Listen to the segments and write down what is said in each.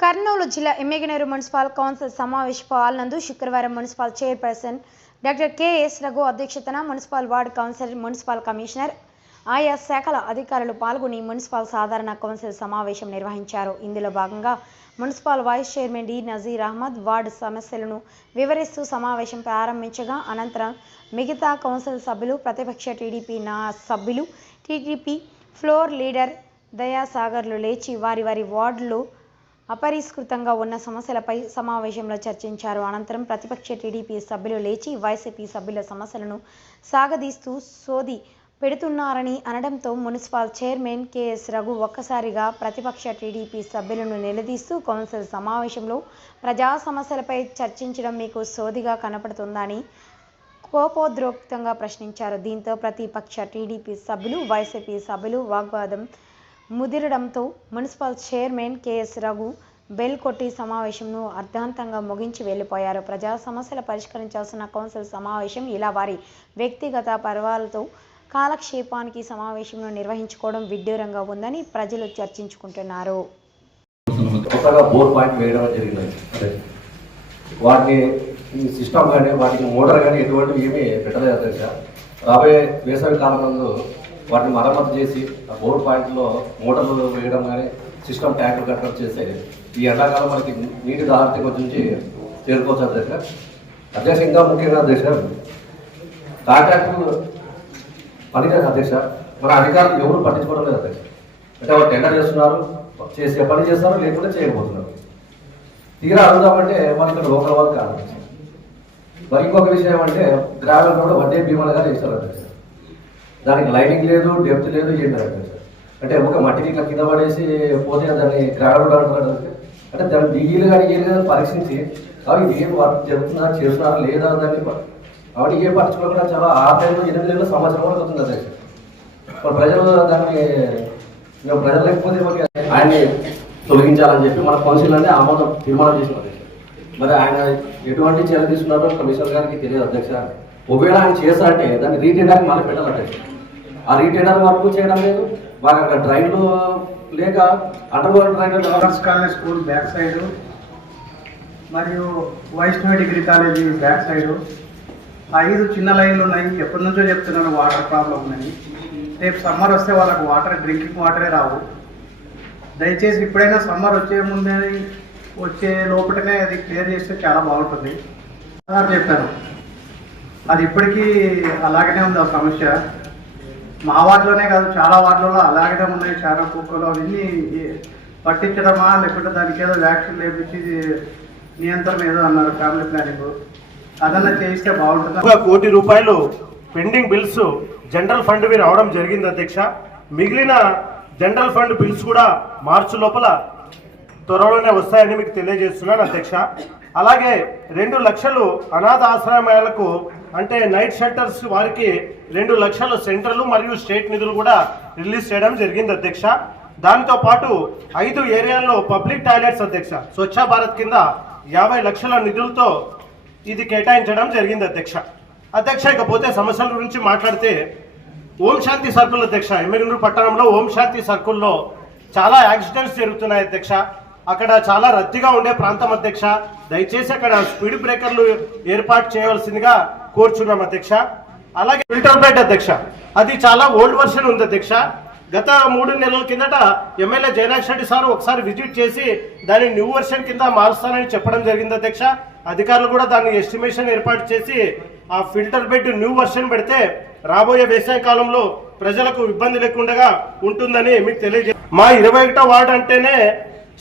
కర్నూలు జిల్లా Yemmiganur municipal council సమావేశపు hall నందు శుక్రవారం municipal chairperson doctor K S Raghu అధ్యక్షతన municipal ward councillor municipal commissioner ఆయా శాఖల అధికారులు పాల్గొని మున్సిపల్ సాధారణ కౌన్సిల్ సమావేశం నిర్వహించారు. ఇందులో భాగంగా municipal vice chairman D Nazeer Ahmed ward సమస్యలను వివరిస్తూ సమావేశం ప్రారంభించగా అనంతరం మిగతా కౌన్సిల్ సభ్యులు ప్రతిపక్ష టీడీపీ నా సభ్యులు టీడీపీ ఫ్లోర్ లీడర్ దయాసాగర్లు లేచి వారి వారి వార్డులు అపరిష్కృతంగా ఉన్న సమస్యలపై సమావేశంలో చర్చించారు. అనంతరం ప్రతిపక్ష టీడీపీ సభ్యులు లేచి వైసీపీ సభ్యుల సమస్యలను సాగదీస్తూ సోది పెడుతున్నారని అనడంతో మున్సిపల్ చైర్మన్ కెఎస్ రఘు ఒక్కసారిగా ప్రతిపక్ష టీడీపీ సభ్యులను నిలదీస్తూ కౌన్సిల్ సమావేశంలో ప్రజా సమస్యలపై చర్చించడం మీకు సోదిగా కనపడుతుందని కోపోద్రోక్తంగా ప్రశ్నించారు. దీంతో ప్రతిపక్ష టీడీపీ సభ్యులు వైసీపీ సభ్యులు వాగ్వాదం ముదిరడంతో municipal chairman K S Raghu bell కొట్టి సమావేశంను అర్ధాంతంగా ముగించి వెళ్ళిపోయారు ప్రజా సమస్యలు పరిష్కరించాల్సిన కౌన్సిల్ సమావేశం ఇలా వారి వ్యక్తిగత పర్వాలతో కాలక్షేపానికి సమావేశంను నిర్వహించుకోవడం విడ్డూరంగా ఉందని ప్రజలు చర్చించుకుంటున్నారు. వాటిని ఈ సిస్టమ్ కానీ వాటికి మోటార్ కానీ ఎటువంటి ఏమీ పెట్టలేదు రాబోయే వేసవి కాలం వాటిని మరమ్మతు చేసి ఆ బోర్ పాయింట్లో మోటార్లు వేయడం కానీ సిస్టమ్ ట్యాంకులు కట్టడం చేస్తే ఈ ఎండాకాలం మనకి నీటి దారితే కొంచెం చేరుకోవచ్చు అధ్యక్ష అధ్యక్ష ఇంకా ముఖ్యంగా అధ్యక్ష కాంట్రాక్టులు పని చేస్తారు అధ్యక్ష మన అధికారులు ఎవరు పట్టించుకోవడం లేదు అధ్యక్ష. అంటే వాళ్ళు టెండర్ చేస్తున్నారు చేసే పని చేస్తారు లేకుంటే చేయకపోతున్నారు తీరా అడుగుదామంటే మనకి ఇక్కడ లోకల్ వాళ్ళు కాదు. మరి ఇంకొక విషయం అంటే కూడా వడ్డీ బీమాలు కానీ ఇస్తారు అధ్యక్ష. దానికి లైటింగ్ లేదు డెప్త్ లేదు ఏం లేదు అంటే ఒక మట్టి ఇట్లా కింద పడేసి పోతే దాన్ని గ్రావెల్ అంటున్నాడు అంటే దాన్ని డిగ్రీలు కానీ ఏం లేదని పరీక్షించి కాబట్టి ఇది ఏం వర్క్ జరుగుతుందా చేస్తున్నారా లేదా దాన్ని కాబట్టి ఏ పట్టించుకోకుండా చాలా ఆరు ఎనిమిది నెలలు సంవత్సరం కూడా అవుతుంది అదే మరి ప్రజలు దాన్ని ప్రజలు లేకపోతే మరి ఆయన్ని తొలగించాలని చెప్పి మన కౌన్సిల్ అనేది ఆమోదం తీర్మానం చేసిన మరి ఆయన ఎటువంటి చర్యలు తీసుకున్నారో కమిషనర్ గారికి తెలియదు అధ్యక్ష. ఒకవేళ ఆయన చేస్తారంటే దాన్ని రీటెండర్కి మళ్ళీ పెట్టాలి అధ్యక్ష ఆ రీటెండర్ వర్క్ చేయడం లేదు. మాకు అక్కడ డ్రైన్లు లేక అండర్ వరల్డ్ డ్రైన్లు arts college school back side మరియు Vaishnava degree college back side. ఐదు చిన్న లైన్లు ఉన్నాయి. ఎప్పటి నుంచో చెప్తున్నాను వాటర్ ప్రాబ్లం ఉన్నాయి రేపు సమ్మర్ వస్తే వాళ్ళకి వాటర్ డ్రింకింగ్ వాటరే రావు. దయచేసి ఇప్పుడైనా సమ్మర్ వచ్చే ముందే వచ్చే లోపలనే అది క్లియర్ చేస్తే చాలా బాగుంటుంది. చెప్పాను అది ఇప్పటికీ అలాగనే ఉంది ఆ సమస్య. మా వార్డులోనే కాదు చాలా వార్డులలో అలాగనే ఉన్నాయి. చాలా కుక్కలు అవన్నీ పట్టించడమా లేకుంటే దానికి ఏదో వ్యాక్సిన్ లేపించి నియంత్రణ ఏదో అన్నారు ఫ్యామిలీ ప్లానింగ్. అదన్నా చేయిస్తే బాగుంటుంది. కోటి రూపాయలు పెండింగ్ బిల్స్ జనరల్ ఫండ్ మీద రావడం జరిగింది అధ్యక్ష. మిగిలిన జనరల్ ఫండ్ బిల్స్ కూడా మార్చి లోపల త్వరలోనే వస్తాయని మీకు తెలియజేస్తున్నాను అధ్యక్ష. అలాగే రెండు లక్షలు అనాథ ఆశ్రమాలకు అంటే నైట్ షెల్టర్స్ వారికి రెండు లక్షలు సెంట్రల్ మరియు స్టేట్ నిధులు కూడా రిలీజ్ చేయడం జరిగింది అధ్యక్ష. దానితో పాటు ఐదు ఏరియాల్లో పబ్లిక్ టాయిలెట్స్ అధ్యక్ష. స్వచ్ఛ భారత్ కింద యాభై లక్షల నిధులతో ఇది కేటాయించడం జరిగింది అధ్యక్ష. అధ్యక్ష ఇకపోతే సమస్యల గురించి మాట్లాడితే ఓం శాంతి సర్కిల్ అధ్యక్ష. ఎమ్మెగనూరు పట్టణంలో ఓం శాంతి సర్కిల్లో చాలా యాక్సిడెంట్స్ జరుగుతున్నాయి అధ్యక్ష. అక్కడ చాలా రద్దీగా ఉండే ప్రాంతం అధ్యక్ష. దయచేసి అక్కడ స్పీడ్ బ్రేకర్లు ఏర్పాటు చేయవలసిందిగా కోరుచున్నాం అధ్యక్ష. అలాగే ఫిల్టర్ బ్లడ్ అధ్యక్ష. అది చాలా ఓల్డ్ వర్షన్ ఉంది అధ్యక్ష. గత మూడు నెలల కిందట ఎమ్మెల్యే జయనాక్ష రెడ్డి సార్ ఒకసారి విజిట్ చేసి దాన్ని న్యూ వర్షన్ కింద మారుస్తానని చెప్పడం జరిగింది అధ్యక్ష. అధికారులు కూడా దాన్ని ఎస్టిమేషన్ ఏర్పాటు చేసి ఆ ఫిల్టర్ బెడ్ న్యూ వర్షన్ పెడితే రాబోయే వేసవి కాలంలో ప్రజలకు ఇబ్బంది లేకుండా ఉంటుందని మీకు తెలియజే మా ఇరవై ఒకటో వార్డు అంటేనే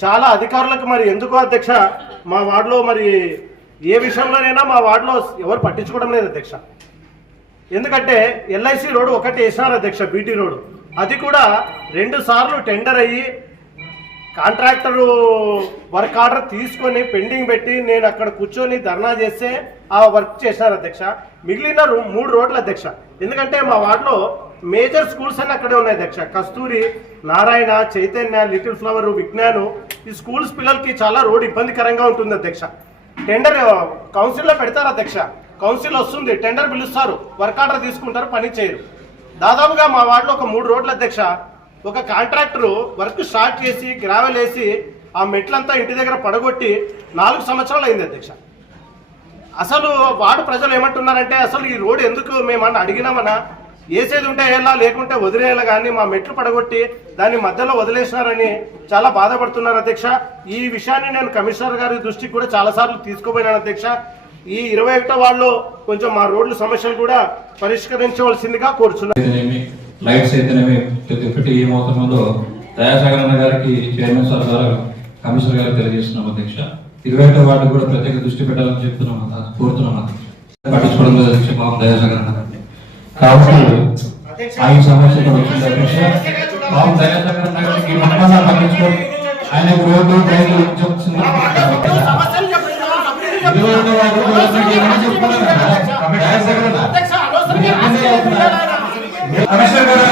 చాలా అధికారులకు మరి ఎందుకో అధ్యక్ష? మా వార్డులో మరి ఏ విషయంలోనైనా మా వార్డులో ఎవరు పట్టించుకోవడం లేదు అధ్యక్ష. ఎందుకంటే ఎల్ఐసి రోడ్ ఒకటి వేసినారు అధ్యక్ష బీటీ రోడ్ అది కూడా రెండు సార్లు టెండర్ అయ్యి కాంట్రాక్టర్ వర్క్ ఆర్డర్ తీసుకొని పెండింగ్ పెట్టి నేను అక్కడ కూర్చొని ధర్నా చేస్తే ఆ వర్క్ చేశారు అధ్యక్ష. మిగిలిన మూడు రోడ్లు అధ్యక్ష. ఎందుకంటే మా వార్డులో మేజర్ స్కూల్స్ అన్ని అక్కడే ఉన్నాయి అధ్యక్ష కస్తూరి నారాయణ చైతన్య లిటిల్ ఫ్లవర్ విజ్ఞాను. ఈ స్కూల్స్ పిల్లలకి చాలా రోడ్ ఇబ్బందికరంగా ఉంటుంది అధ్యక్ష టెండర్ కౌన్సిల్లో పెడతారు అధ్యక్ష కౌన్సిల్ వస్తుంది టెండర్ పిలుస్తారు. వర్క్ ఆర్డర్ తీసుకుంటారు పని చేయరు. దాదాపుగా మా వార్డులో ఒక మూడు రోడ్ల అధ్యక్ష ఒక కాంట్రాక్టరు వర్క్ స్టార్ట్ చేసి గ్రావెల్ వేసి ఆ మెట్లంతా ఇంటి దగ్గర పడగొట్టి నాలుగు సంవత్సరాలు అయింది అధ్యక్ష అసలు వాడు ప్రజలు ఏమంటున్నారంటే అసలు ఈ రోడ్ ఎందుకు మేమన్నా అడిగినామన్నా వేసేది ఉంటే ఎలా లేకుంటే వదిలేయాలి కానీ మా మెట్లు పడగొట్టి దాన్ని మధ్యలో వదిలేసినారని చాలా బాధపడుతున్నారు అధ్యక్ష. ఈ విషయాన్ని నేను కమిషనర్ గారి దృష్టికి కూడా చాలాసార్లు తీసుకుపోయినాను అధ్యక్ష. ఈ ఇరవై ఒకటో వాళ్ళు కొంచెం మా రోడ్ల సమస్యలు కూడా పరిష్కరించవలసిందిగా కోరుచున్నాను. లైట్స్ అయితేనేమి ప్రతి ఒక్కటి గారికి చైర్మన్ సార్ కమిషనర్ గారికి తెలియజేస్తున్నాం అధ్యక్ష. ఇరవై ఒకటో కూడా ప్రత్యేక దృష్టి పెట్టాలని చెప్తున్నాం కోరుతున్నాం అధ్యక్ష. పట్టించుకోవడం లేదు అధ్యక్ష పాపం దయాసాగర్ అన్న కాబట్టి ఆ ఈ సమస్య కూడా వచ్చింది అధ్యక్ష పాపం దయాసాగర్ అన్న గారికి మనమన్నా పట్టించుకోండి ఆయన రోడ్డు డ్రైన్లు ఉంచవలసింది ఇరవై ఒకటో వార్డు కూడా ఏమని చెప్తున్నారు కదా? దయాసాగర్ అన్న మీరు చెప్పిందే చెప్తున్నారు. కమిషనర్ గారు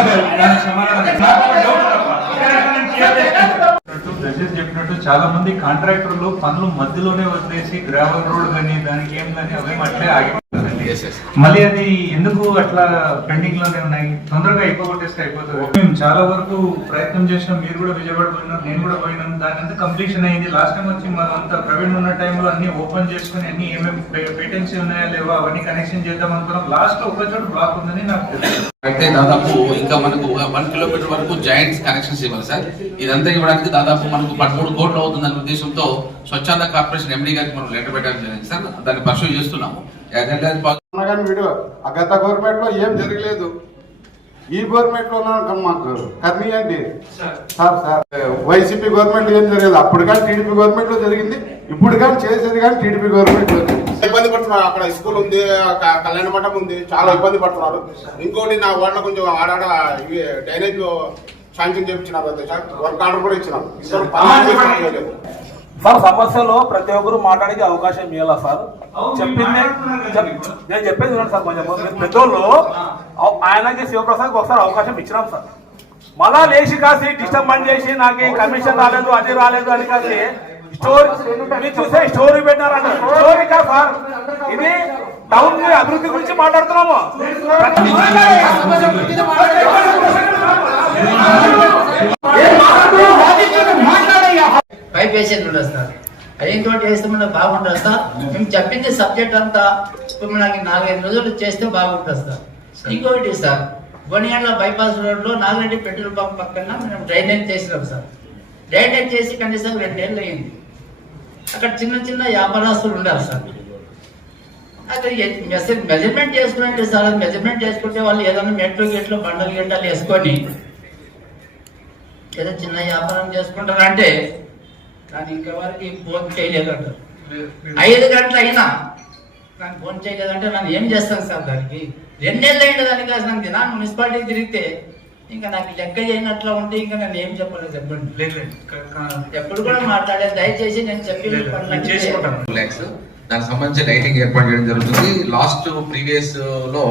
దానికి చెప్పినట్టు చాలా మంది కాంట్రాక్టర్లు పనులు మధ్యలోనే వదిలేసి గ్రావెల్ రోడ్ కానీ దానికి ఏం కానీ అవేం అట్లే ఆగిపోతుందండి మళ్ళీ అది ఎందుకు అట్లా పెండింగ్లోనే ఉన్నాయి? తొందరగా అయిపోగొట్టేస్తే అయిపోతుంది మేము చాలా వరకు ప్రయత్నం చేసినాం మీరు కూడా విజయవాడ పోయినారు నేను కూడా పోయినాను. దాని అంతా కంప్లీషన్ అయింది. లాస్ట్ టైం వచ్చి మనం అంతా ప్రవీణ్ ఉన్న టైంలో అన్ని ఓపెన్ చేసుకుని అన్ని ఏమేమి పేటెన్సీ ఉన్నాయా లేవా అవన్నీ కనెక్షన్ చేద్దాం అనుకున్నాం. లాస్ట్ ఒక చోట బ్లాక్ ఉందని నాకు తెలుసు అయితే దాదాపు ఇంకా మనకు వన్ కిలోమీటర్ వరకు జాయింట్స్ కనెక్షన్స్ ఇవ్వాలి సార్. ఇదంతా ఇవ్వడానికి దాదాపు మనకు పదమూడు కోట్లు అవుతుందన్న ఉద్దేశంతో స్వచ్ఛంద కార్పొరేషన్ ఎండీ గారికి మనం లెటర్ పెట్టడం జరిగింది సార్. దాన్ని పర్సూ చేస్తున్నాము. ఏజెండా గత గవర్నమెంట్లో ఏం జరగలేదు. ఈ గవర్నమెంట్లో ఉన్న మాకు. కర్నీయండి సార్ సార్ వైసీపీ గవర్నమెంట్ ఏం జరగలేదు. అప్పుడు కానీ టీడీపీ గవర్నమెంట్లో జరిగింది. ఇప్పుడు కానీ చేసేది కానీ టీడీపీ గవర్నమెంట్లో జరిగింది. అక్కడ స్కూల్ ఉంది కళ్యాణ మండపం ఉంది చాలా ఇబ్బంది పడుతున్నారు. ఇంకోటి నా వాళ్ళ కొంచెం ఆడాడ ఇవి డ్రైనేజ్ శాంక్షన్ చేయించినారు వర్క్ ఆర్డర్ కూడా ఇచ్చినారు. సార్ సమస్యలో ప్రతి ఒక్కరు మాట్లాడే అవకాశం ఇవ్వాలా సార్? చెప్పింది చెప్- నేను చెప్పేది వినండి సార్ కొంచెం. పెద్దోళ్ళు ఆయనకి శివప్రసాద్కి ఒకసారి అవకాశం ఇచ్చినాం సార్. మళ్ళా లేచి కాసి డిస్టర్బ్ చేసి నాకు ఈ కమిషన్ రాలేదు అది రాలేదు అని కాసి స్టోరీ మీరు చూసే స్టోరీ పెట్టారంట స్టోరీ కాదు సార్. ఇది టౌన్ అభివృద్ధి గురించి మాట్లాడుతున్నాము. పై పేషెంట్లు ఉండదు సార్ అదేంటి చేస్తే మనకు బాగుంటుంది సార్. మేము చెప్పింది సబ్జెక్ట్ అంతా ఇప్పుడు మనకి నాలుగైదు రోజులు చేస్తే బాగుంటుంది సార్. ఇంకొకటి సార్ గొనియాల బైపాస్ రోడ్లో నాగిరెడ్డి పెట్రోల్ పంప్ పక్కన మేము డ్రైనేజ్ చేసినాం సార్. డ్రైనేజ్ చేసి కనీసం రెండేళ్ళు అయింది అక్కడ చిన్న చిన్న వ్యాపారస్తులు ఉండాలి సార్. అక్కడ మెసేజ్ మెజర్మెంట్ చేసుకుంటే సార్ మెజర్మెంట్ చేసుకుంటే వాళ్ళు ఏదైనా మెట్లు గెట్లు బండలు గిట్టలు వేసుకొని ఏదో చిన్న వ్యాపారం చేసుకుంటారంటే కానీ ఇంకెవరికి ఫోన్ చేయలేదంట. ఐదు గంటలు అయినా నాకు ఫోన్ చేయలేదంటే నన్ను ఏం చేస్తాను సార్ దానికి? రెండేళ్ళు అయిన దానికి అసలు నాకు దినాన్ని మున్సిపాలిటీ తిరిగితే ఇంకా నాకు లెక్క చేయనట్లు ఉంటే ఇంకా నన్ను ఏం చెప్పాలి చెప్పండి. లేదు ఎప్పుడు కూడా మాట్లాడేది దయచేసి నేను చెప్పి దానికి సంబంధించి లైటింగ్ ఏర్పాటు చేయడం జరుగుతుంది. లాస్ట్ ప్రీవియస్లో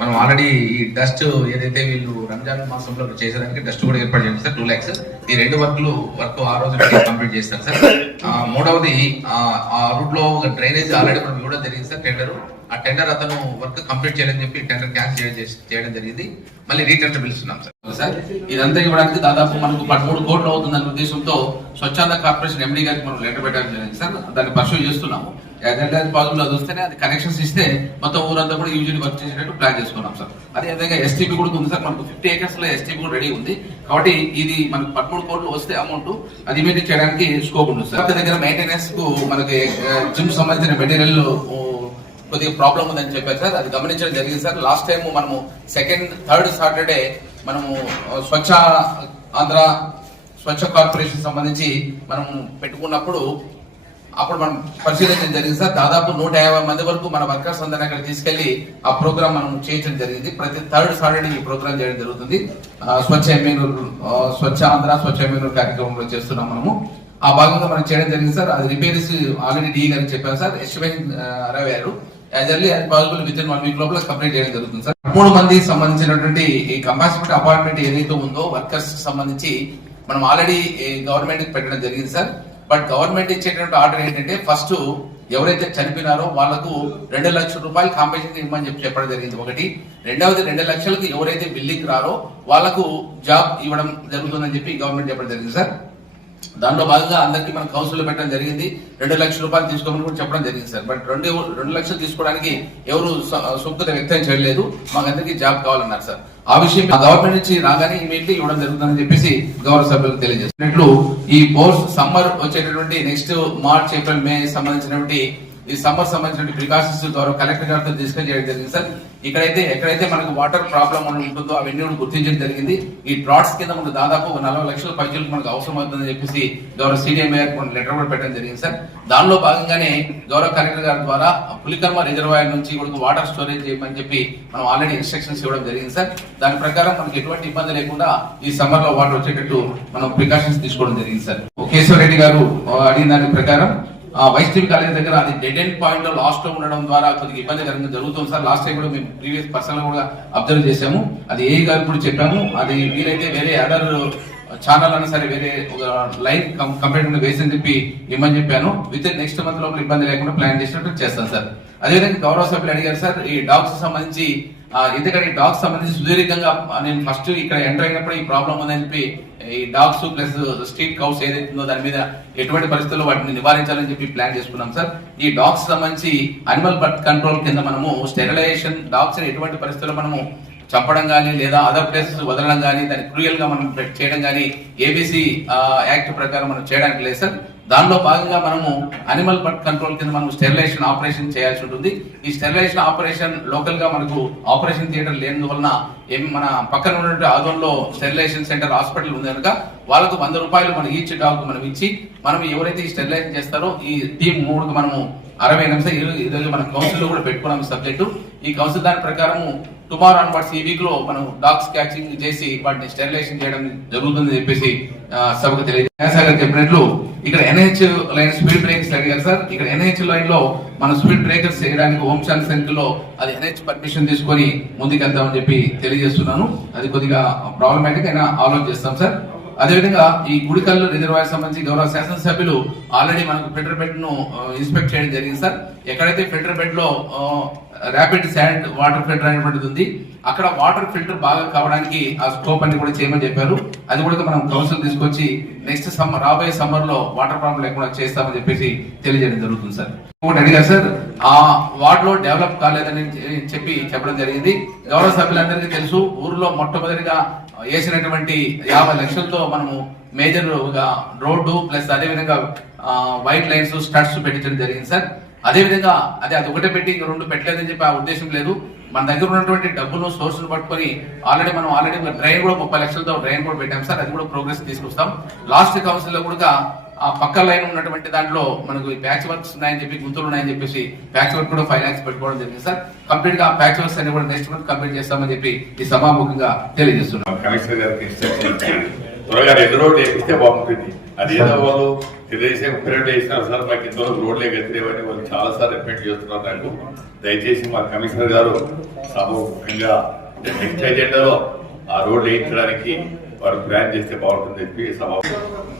మనం ఆల్రెడీ ఈ డస్ట్ ఏదైతే వీళ్ళు రంజాన్ మాసంలో చేసేదానికి డస్ట్ కూడా ఏర్పాటు చేయండి సార్ టూ ల్యాక్స్ ఈ రెండు వర్క్లు వర్క్ ఆ రోజు కంప్లీట్ చేస్తారు సార్. ఆ, మూడవది ఆ, ఆ రూట్లో ఒక డ్రైనేజ్ ఆల్రెడీ మనం ఇవ్వడం జరిగింది సార్ టెండర్. ఆ టెండర్ అతను వర్క్ కంప్లీట్ చేయాలని చెప్పి టెండర్ క్యాన్సిల్ చేయడం జరిగింది. మళ్ళీ రీటెండర్ పిలుస్తున్నాం సార్. సార్. ఇదంతా ఇవ్వడానికి దాదాపు మనకు పదమూడు కోట్లు అవుతుందన్న ఉద్దేశంతో స్వచ్ఛంద కార్పొరేషన్ ఎండీ గారికి మనం లెటర్ పెట్టడం జరిగింది సార్. దాన్ని పర్సూ చేస్తున్నాము. ఏజెండా పాజిబుల్ అది వస్తేనే అది కనెక్షన్స్ ఇస్తే మొత్తం ఊరంతా కూడా యూజువల్ వర్క్ చేసేటట్టు ప్లాన్ చేసుకున్నాం సార్. అదేవిధంగా ఎస్టీపీ కూడా ఉంది సార్. మనకు ఫిఫ్టీ ఏకర్స్లో ఎస్టీపీ కూడా రెడీ ఉంది. కాబట్టి ఇది మనకు పదమూడు కోట్లు వస్తే అమౌంట్ అది ఇమీడియట్ చేయడానికి స్కోప్ ఉంటుంది సార్. దగ్గర మెయింటెనెన్స్కు మనకి జిమ్ సంబంధించిన మెటీరియల్ కొద్దిగా ప్రాబ్లం ఉందని చెప్పారు సార్. అది గమనించడం జరిగింది సార్. లాస్ట్ టైం మనము సెకండ్ థర్డ్ సాటర్డే మనము స్వచ్ఛ ఆంధ్ర స్వచ్ఛ కార్పొరేషన్ సంబంధించి మనం పెట్టుకున్నప్పుడు అప్పుడు మనం పరిశీలించడం జరిగింది సార్. దాదాపు నూట యాభై మంది వరకు మన వర్కర్స్ అందరిని అక్కడ తీసుకెళ్ళి ఆ ప్రోగ్రామ్ మనం చేయించడం జరిగింది. ప్రతి థర్డ్ సాటర్డే ఈ ప్రోగ్రామ్ చేయడం జరుగుతుంది. స్వచ్ఛ ఎమ్మెల్యూరు స్వచ్ఛ ఆంధ్ర స్వచ్ఛ ఎమ్మెల్యూరు కార్యక్రమంలో చేస్తున్నాం మనము. ఆ భాగంగా మనం చేయడం జరిగింది సార్. అది రిపేర్స్ ఆల్రెడీ డి గారికి చెప్పాను సార్. ఎస్టిమేషన్ అరవై గారు. As early as possible within one week లోపల కంప్లీట్ చేయడం జరుగుతుంది సార్. మూడు మంది సంబంధించినటువంటి ఈ కంపాసిబిలిటీ అపార్ట్మెంట్ ఏదైతే ఉందో వర్కర్స్ సంబంధించి మనం ఆల్రెడీ గవర్నమెంట్ పెట్టడం జరిగింది సార్. బట్ గవర్నమెంట్ ఇచ్చేటువంటి ఆర్డర్ ఏంటంటే ఫస్ట్ ఎవరైతే చనిపోయినారో వాళ్ళకు రెండు లక్షల రూపాయలు కాంపెన్సేషన్ ఇవ్వమని చెప్పి చెప్పడం జరిగింది ఒకటి. రెండవది రెండు లక్షలకు ఎవరైతే బిల్డింగ్ రారో వాళ్ళకు జాబ్ ఇవ్వడం జరుగుతుందని చెప్పి గవర్నమెంట్ చెప్పడం జరిగింది సార్. దానిలో భాగంగా అందరికీ మనం కౌన్సిల్ పెట్టడం జరిగింది. రెండు లక్షల రూపాయలు తీసుకోమని కూడా చెప్పడం జరిగింది సార్. బట్ రెండు రెండు లక్షలు తీసుకోవడానికి ఎవరు సుఖత వ్యక్తం చేయలేదు. మాకందరికీ జాబ్ కావాలన్నారు సార్. ఆ విషయం గవర్నమెంట్ నుంచి రాగానే ఇమీడియట్లీ ఇవ్వడం జరుగుతుందని చెప్పేసి గౌరవ సభ్యులకు తెలియజేస్తున్నట్లు ఈ పోస్ట్ సమ్మర్ వచ్చేటటువంటి నెక్స్ట్ మార్చ్ ఏప్రిల్ మే సంబంధించినటువంటి ఈ సమ్మర్ సంబంధించిన ప్రికాషన్స్ ద్వారా కలెక్టర్ గారితో డిస్కస్ చేయడం జరిగింది. సార్ ఇక్కడైతే ఎక్కడైతే మనకు వాటర్ ప్రాబ్లం ఉంటుందో అవన్నీ కూడా గుర్తించడం జరిగింది. ఈ డ్రాట్స్ కింద మనకు దాదాపు నలభై లక్షల పైసలు మనకు అవసరం అవుతుందని చెప్పేసి గౌరవ సీడీఎం గారికి లెటర్ కూడా పెట్టడం జరిగింది సార్. దానిలో భాగంగానే గౌరవ కలెక్టర్ గారి ద్వారా పులికర్మ రిజర్వాయర్ నుంచి కూడా వాటర్ స్టోరేజ్ చేయమని చెప్పి మనం ఆల్రెడీ ఇన్స్ట్రక్షన్స్ ఇవ్వడం జరిగింది సార్. దాని ప్రకారం మనకి ఎటువంటి ఇబ్బంది లేకుండా ఈ సమ్మర్లో వాటర్ వచ్చేటట్టు మనం ప్రికాషన్స్ తీసుకోవడం జరిగింది సార్. కేశవరెడ్డి గారు అడిగిన దాని ప్రకారం ఆ వైష్ణవి కాలేజ్ దగ్గర అది డెడ్ ఎండ్ పాయింట్లో లాస్ట్లో ఉండడం ద్వారా కొద్దిగా ఇబ్బందికరంగా జరుగుతుంది సార్. లాస్ట్ టైం కూడా మేము ప్రీవియస్ పర్సనల్ కూడా అబ్జర్వ్ చేశాము. అది ఏ గారు ఇప్పుడు చెప్పాము. అది వీలైతే వేరే అదర్ ఛానల్ అన్న సరే వేరే ఒక లైన్ కంప్లీట్ వేసి చెప్పి ఇమ్మని చెప్పాను. విత్ నెక్స్ట్ మంత్ లోపల ఇబ్బంది లేకుండా ప్లాన్ చేసినట్టు చేస్తాను సార్. అదేవిధంగా గౌరవ సభ్యులు అడిగారు సార్ ఈ డాగ్స్ సంబంధించి ఎందుకంటే ఈ డాగ్స్ సంబంధించి సుదీర్ఘంగా నేను ఫస్ట్ ఇక్కడ ఎంటర్ అయినప్పుడు ఈ ప్రాబ్లం ఉందని చెప్పి ఈ డాగ్స్ ప్లస్ స్ట్రీట్ కౌస్ ఏదైతుందో దాని మీద ఎటువంటి పరిస్థితుల్లో వాటిని నివారించాలని చెప్పి ప్లాన్ చేసుకున్నాం సార్. ఈ డాగ్స్ సంబంధించి అనిమల్ బర్త్ కంట్రోల్ కింద మనము స్టెరిలైజేషన్ డాగ్స్ ఎటువంటి పరిస్థితుల్లో మనము చంపడం కానీ లేదా అదర్ ప్లేసెస్ వదలడం కానీ దాన్ని క్రూయల్గా మనం చేయడం కానీ ఏబిసి యాక్ట్ ప్రకారం మనం చేయడానికి లేదు సార్. దానిలో భాగంగా మనము అనిమల్ బర్డ్ కంట్రోల్ కింద మనం స్టెరిలైజేషన్ ఆపరేషన్ చేయాల్సి ఉంటుంది ఈ స్టెరిలైజేషన్ ఆపరేషన్ లోకల్గా మనకు ఆపరేషన్ థియేటర్ లేనందువలన ఏమి మన పక్కన ఉన్నటువంటి ఆధ్వర్యంలో స్టెరిలైజేషన్ సెంటర్ హాస్పిటల్ ఉంది కనుక వాళ్ళకు వంద రూపాయలు మన ఈచ్ డాగ్ మనం ఇచ్చి మనం ఎవరైతే ఈ స్టెరిలైజేషన్ చేస్తారో ఈ టీం మూడుకు మనము అరవై నిమిషాలు ఈ రోజు మనం కౌన్సిల్లో కూడా పెట్టుకున్నాం సబ్జెక్టు ఈ కౌన్సిల్ దాని ప్రకారము టుమారో అన్వర్డ్స్ ఈ వీక్లో మనం డాగ్స్ క్యాచింగ్ చేసి వాటిని స్టెరిలైజేషన్ చేయడం జరుగుతుందని చెప్పేసి సభకు తెలియజేసారు చెప్పినట్లు ఇక్కడ N H line speed breakers అడిగారు సార్? ఇక్కడ ఎన్హెచ్ లైన్లో మనం స్పీడ్ బ్రేకర్స్ చేయడానికి హోమ్ శాంతి లో అది ఎన్హెచ్ పర్మిషన్ తీసుకొని ముందుకెళ్తామని చెప్పి తెలియజేస్తున్నాను. అది కొద్దిగా ప్రాబ్లమేటిక్ అయినా ఆలోచిస్తాం సార్. అదేవిధంగా ఈ గుడికల్లు రిజర్వాయర్ సంబంధించి గౌరవ శాసనసభ్యులు ఆల్రెడీ మనకు ఫిల్టర్ బెడ్ను ఇన్స్పెక్ట్ చేయడం జరిగింది సార్. ఎక్కడైతే ఫిల్టర్ బెడ్లో ర్యాపిడ్ శాండ్ వాటర్ ఫిల్టర్ అనేటువంటిది ఉంది అక్కడ వాటర్ ఫిల్టర్ బాగా కావడానికి ఆ స్కోప్ అన్ని కూడా చేయమని చెప్పారు. అది కూడా మనం కౌన్సిల్ తీసుకొచ్చి నెక్స్ట్ సమ్మర్ రాబోయే సమ్మర్లో వాటర్ ప్రాబ్లం లేకుండా చేస్తామని చెప్పేసి తెలియజేయడం జరుగుతుంది సార్. ఇంకోటి అడిగారు సార్ ఆ వార్డ్లో డెవలప్ కాలేదని చెప్పి చెప్పడం జరిగింది. గౌరవ సభ్యులందరికీ తెలుసు ఊర్లో మొట్టమొదటిగా వేసినటువంటి యాభై లక్షలతో మనము మేజర్గా రోడ్డు ప్లస్ అదే విధంగా వైట్ లైన్స్ స్టడ్స్ పెట్టించడం జరిగింది సార్. అదే విధంగా అదే అది ఒకటే పెట్టి ఇంక రెండు పెట్టలేదని చెప్పి ఆ ఉద్దేశం లేదు. మన దగ్గర ఉన్నటువంటి డబ్బును సోర్స్ పట్టుకొని ఆల్రెడీ మనం ఆల్రెడీ డ్రైన్ కూడా ముప్పై లక్షలతో డ్రైన్ కూడా పెట్టాం సార్. అది కూడా ప్రోగ్రెస్ తీసుకొస్తాం. లాస్ట్ కౌన్సిల్లో కూడా ఆ పక్క లైన్ ఉన్నటువంటి దాంట్లో మనకు ప్యాచ్ వర్క్స్ ఉన్నాయని చెప్పి గుంతులు ఉన్నాయని చెప్పేసి ప్యాచ్ వర్క్ కూడా ఫైవ్ పెట్టుకోవడం జరిగింది సార్. కంప్లీట్గా ప్యాచ్ వర్క్స్ అన్ని కూడా నెక్స్ట్ మంత్ కంప్లీట్ చేస్తామని చెప్పి ఈ సభాముఖంగా తెలియజేస్తున్నాం కమిషనర్ గారికి త్వరగా రెండు రోడ్లు వేపిస్తే బాగుంటుంది. అది ఏదో వాళ్ళు తెలుగుదేశం వేసినారు సార్ మాకు ఇంతవరకు రోడ్లే గతిలేవని వాళ్ళు చాలా సార్లు రిపెండ్ చేస్తున్నారు నాకు. దయచేసి మా కమిషనర్ గారు సభ ముఖ్యంగా నెక్స్ట్ ఎజెండాలో ఆ రోడ్లు వేయించడానికి వారు ప్లాన్ చేస్తే బాగుంటుంది చెప్పి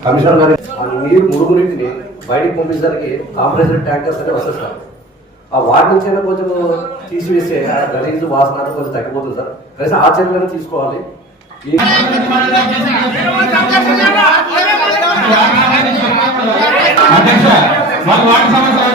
కమిషనర్ గారు నీరు మురుగునీటిని బయటికి పంపించడానికి కాంప్రెసర్ ట్యాంకర్స్ అనే వస్తుంది సార్ ఆ వాటి నుంచి అయినా కొంచెం తీసివేస్తే ఆ గలీజు వాసన కొంచెం తగ్గిపోతుంది సార్. కనీసం ఆ చర్యలను తీసుకోవాలి. ఈ అధ్యక్ష మాకు వాటి సమస్య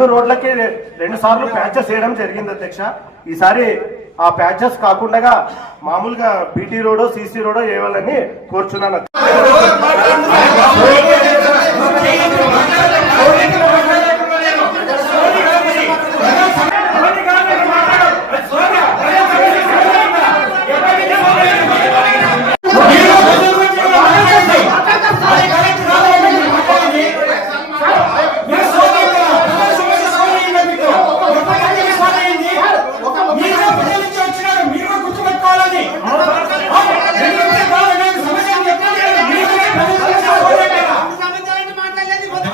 రెండు రోడ్లకి రెండు సార్లు ప్యాచెస్ వేయడం జరిగింది అధ్యక్ష. ఈసారి ఆ ప్యాచెస్ కాకుండా మామూలుగా బీటీ రోడ్ సీసీ రోడ్ వేయాలని కోరుచున్నాను